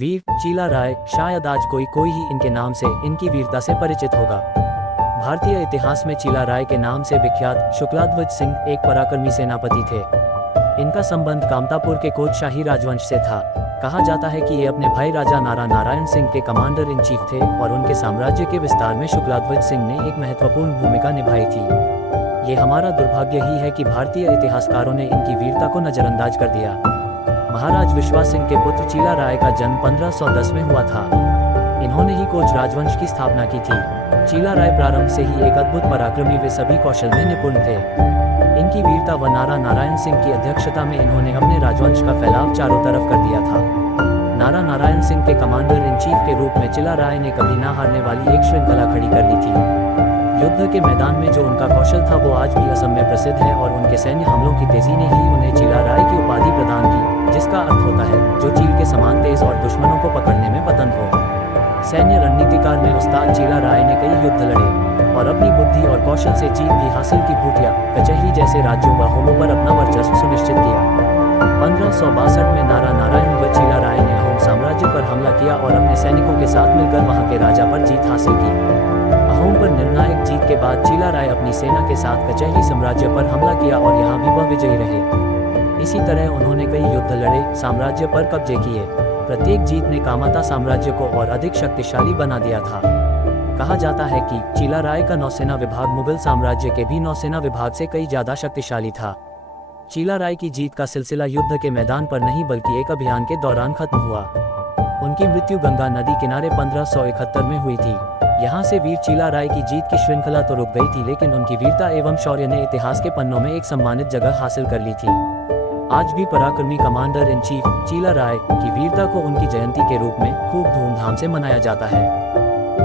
वीर चीला राय, शायद आज कोई कोई ही इनके नाम से, इनकी वीरता से परिचित होगा। भारतीय इतिहास में चीला राय के नाम से विख्यात शुक्लाध्वज सिंह एक पराक्रमी सेनापति थे। इनका संबंध कामतापुर के कोच शाही राजवंश से था। कहा जाता है कि ये अपने भाई राजा नारा नारायण सिंह के कमांडर इन चीफ थे और उनके साम्राज्य के विस्तार में शुक्लाध्वज सिंह ने एक महत्वपूर्ण भूमिका निभाई थी। ये हमारा दुर्भाग्य ही है कि भारतीय इतिहासकारों ने इनकी वीरता को नजरअंदाज कर दिया। महाराज विश्वास सिंह के पुत्र चीला राय का जन्म 1510 में हुआ था। इन्होंने ही कोच राजवंश की स्थापना की थी। चीला राय प्रारंभ से ही एक अद्भुत पराक्रमी व सभी कौशल में निपुण थे। इनकी वीरता व नारा नारायण सिंह की अध्यक्षता में इन्होंने अपने राजवंश का फैलाव चारों तरफ कर दिया था। नारा नारायण सिंह के कमांडर इन चीफ के रूप में चीला राय ने कभी ना हारने वाली एक श्रृंखला खड़ी कर ली थी। युद्ध के मैदान में जो उनका कौशल था वो आज भी असम में प्रसिद्ध है और उनके सैन्य हमलों की तेजी ने ही उन्हें चीला राय की उपाधि प्रदान की, जिसका अर्थ होता है जो चील के समान तेज और दुश्मनों को पकड़ने में पतंग हो। सैन्य रणनीतिकार में उस्ताद चीला राय ने कई युद्ध लड़े और अपनी बुद्धि और कौशल से जीत भी हासिल की। भूटिया, कचहरी जैसे राज्यों व होमों पर अपना वर्चस्व सुनिश्चित किया। 1562 में नारा नारायण व चीला राय ने अहोम साम्राज्य पर हमला किया और अपने सैनिकों के साथ मिलकर वहां के राजा पर जीत हासिल की। अहोम पर निर्णायक जीत के बाद चीला राय अपनी सेना के साथ कचहरी साम्राज्य पर हमला किया और यहाँ भी वह विजयी रहे। इसी तरह उन्होंने कई युद्ध लड़े, साम्राज्य पर कब्जे किए। प्रत्येक जीत ने कामाता साम्राज्य को और अधिक शक्तिशाली बना दिया था। कहा जाता है कि चीला राय का नौसेना विभाग मुगल साम्राज्य के भी नौसेना विभाग से कई ज्यादा शक्तिशाली था। चीला राय की जीत का सिलसिला युद्ध के मैदान पर नहीं बल्कि एक अभियान के दौरान खत्म हुआ। उनकी मृत्यु गंगा नदी किनारे 1571 में हुई थी। यहाँ से वीर चीला राय की जीत की श्रृंखला तो रुक गई थी, लेकिन उनकी वीरता एवं शौर्य ने इतिहास के पन्नों में एक सम्मानित जगह हासिल कर ली थी। आज भी पराक्रमी कमांडर इन चीफ चीला राय की वीरता को उनकी जयंती के रूप में खूब धूमधाम से मनाया जाता है।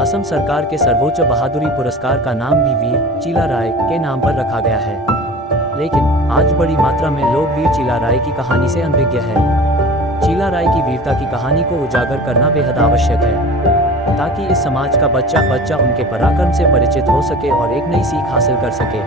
असम सरकार के सर्वोच्च बहादुरी पुरस्कार का नाम भी वीर चीला राय के नाम पर रखा गया है। लेकिन आज बड़ी मात्रा में लोग वीर चीला राय की कहानी से अनभिज्ञ है। चीला राय की वीरता की कहानी को उजागर करना बेहद आवश्यक है, ताकि इस समाज का बच्चा उनके पराक्रम से परिचित हो सके और एक नई सीख हासिल कर सके।